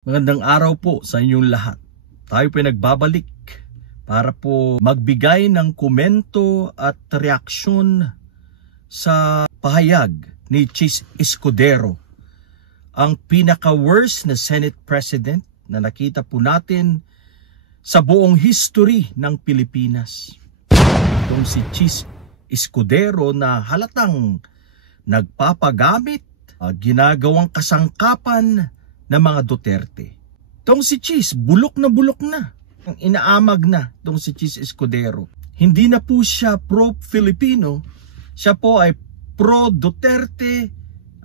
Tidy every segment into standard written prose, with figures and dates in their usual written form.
Magandang araw po sa inyong lahat. Tayo po nagbabalik para po magbigay ng komento at reaksyon sa pahayag ni Chis Escudero, ang pinaka-worst na Senate President na nakita po natin sa buong history ng Pilipinas. Itong si Chis Escudero na halatang nagpapagamit, ginagawang kasangkapan ng mga Duterte. Itong si Chis, bulok na. Inaamag na itong si Chis Escudero. Hindi na po siya pro-Filipino, siya po ay pro-Duterte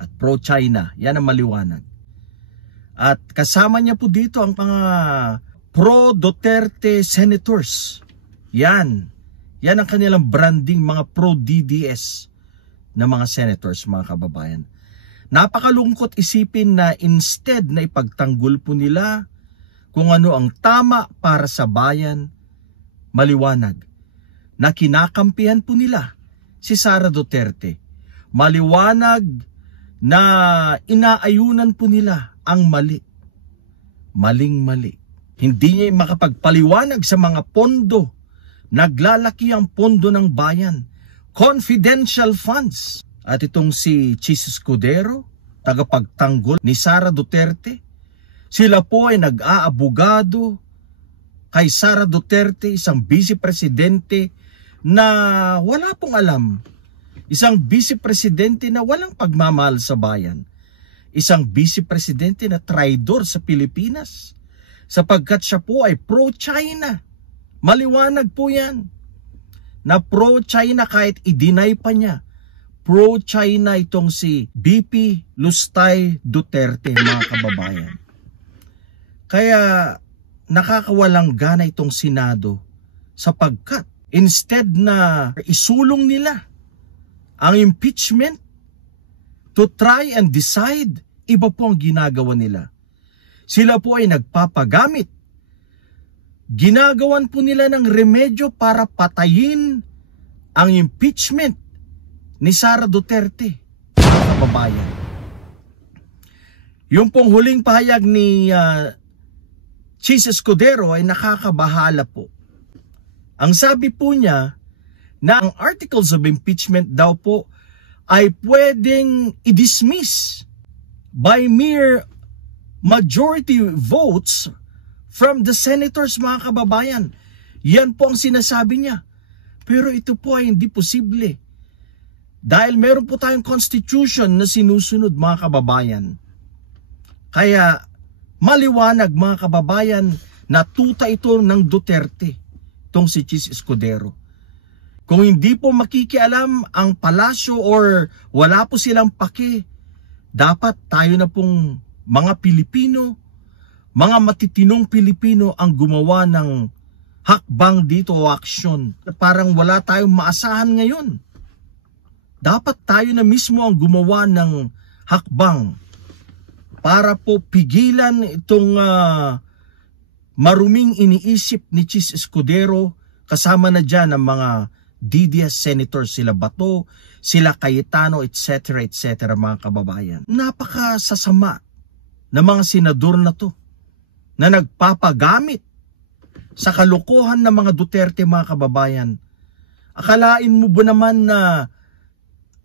at pro-China. Yan ang maliwanag. At kasama niya po dito ang mga pro-Duterte senators. Yan ang kanilang branding, mga pro-DDS na mga senators, mga kababayan. Napakalungkot isipin na instead na ipagtanggol po nila kung ano ang tama para sa bayan, maliwanag na kinakampihan po nila si Sara Duterte. Maliwanag na inaayunan po nila ang mali. Maling-mali. Hindi niya makapagpaliwanag sa mga pondo. Naglalaki ang pondo ng bayan. Confidential funds. At itong si Chis Escudero, tagapagtanggol ni Sara Duterte, sila po ay nag-aabogado kay Sara Duterte, isang vice-presidente na wala pong alam. Isang vice-presidente na walang pagmamahal sa bayan. Isang vice-presidente na traidor sa Pilipinas sapagkat siya po ay pro-China. Maliwanag po yan na pro-China kahit i-deny pa niya. Pro-China itong si BP Lustay Duterte, mga kababayan. Kaya nakakawalang gana itong Senado sapagkat instead na isulong nila ang impeachment to try and decide, iba po ang ginagawa nila. Sila po ay nagpapagamit. Ginagawan po nila ng remedyo para patayin ang impeachment ni Sara Duterte, mga kababayan. Yung pong huling pahayag ni Chis Escudero ay nakakabahala po. Ang sabi po niya na ang articles of impeachment daw po ay pwedeng i-dismiss by mere majority votes from the senators, mga kababayan. Yan po ang sinasabi niya. Pero ito po ay hindi posible. Dahil meron po tayong constitution na sinusunod, mga kababayan. Kaya maliwanag, mga kababayan, na tuta ito ng Duterte, itong si Chis Escudero. Kung hindi po makikialam ang palasyo or wala po silang pake, dapat tayo na pong mga Pilipino, mga matitinong Pilipino ang gumawa ng hakbang dito o aksyon. Parang wala tayong maasahan ngayon. Dapat tayo na mismo ang gumawa ng hakbang para po pigilan itong maruming iniisip ni Chis Escudero, kasama na dyan ang mga DDS senators, sila Bato, sila Cayetano, etc. mga kababayan. Napakasasama ng mga senador na to na nagpapagamit sa kalokohan ng mga Duterte, mga kababayan. Akalain mo ba naman na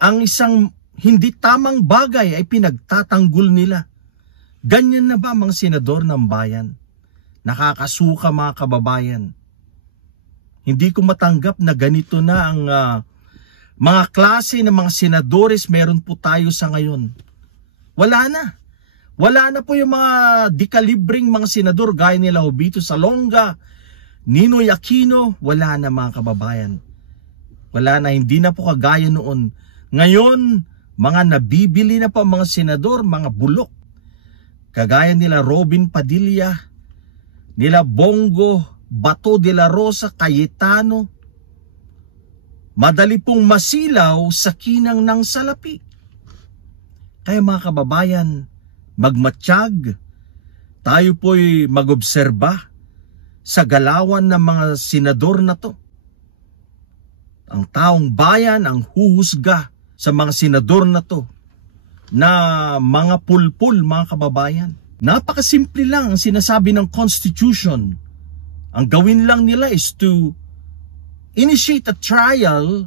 ang isang hindi tamang bagay ay pinagtatanggol nila? Ganyan na ba mga senador ng bayan? Nakakasuka, mga kababayan. Hindi ko matanggap na ganito na ang mga klase ng mga senadores meron po tayo sa ngayon. Wala na. Wala na po yung mga dekalibring mga senador gaya nila Jovito Salonga, Ninoy Aquino. Wala na, mga kababayan. Wala na, hindi na po kagaya noon. Ngayon, mga nabibili na pa mga senador, mga bulok. Kagaya nila Robin Padilla, nila Bongo, Bato de la Rosa, Cayetano. Madali pong masilaw sa kinang ng salapi. Kaya, mga kababayan, magmatsyag, tayo po'y mag-obserba sa galawan ng mga senador na to. Ang taong bayan ang huhusga sa mga senador na to na mga pulpul, mga kababayan. Napakasimple lang ang sinasabi ng Constitution. Ang gawin lang nila is to initiate a trial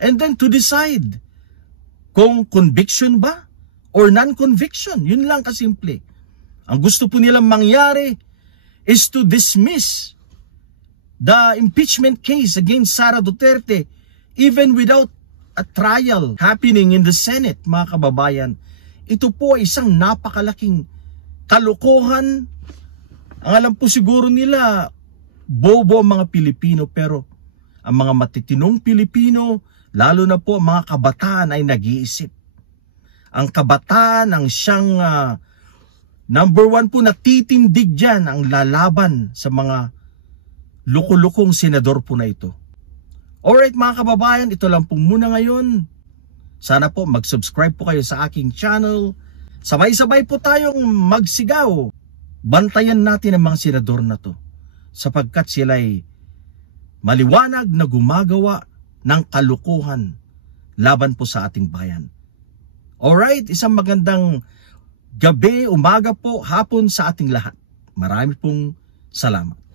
and then to decide kung conviction ba or non-conviction. Yun lang kasimple. Ang gusto po nilang mangyari is to dismiss the impeachment case against Sara Duterte even without a trial happening in the Senate, mga kababayan. Ito po ay isang napakalaking kalokohan. Ang alam po siguro nila, bobo ang mga Pilipino, pero ang mga matitinong Pilipino, lalo na po mga kabataan, ay nag-iisip. Ang kabataan ang siyang number one po na titindig dyan, ang lalaban sa mga lukulukong senador po na ito. Alright mga kababayan, ito lang po muna ngayon. Sana po mag-subscribe po kayo sa aking channel. Sabay-sabay po tayong magsigaw. Bantayan natin ang mga senador na to, sapagkat sila'y maliwanag na gumagawa ng kalukuhan laban po sa ating bayan. Alright, isang magandang gabi, umaga po, hapon sa ating lahat. Marami pong salamat.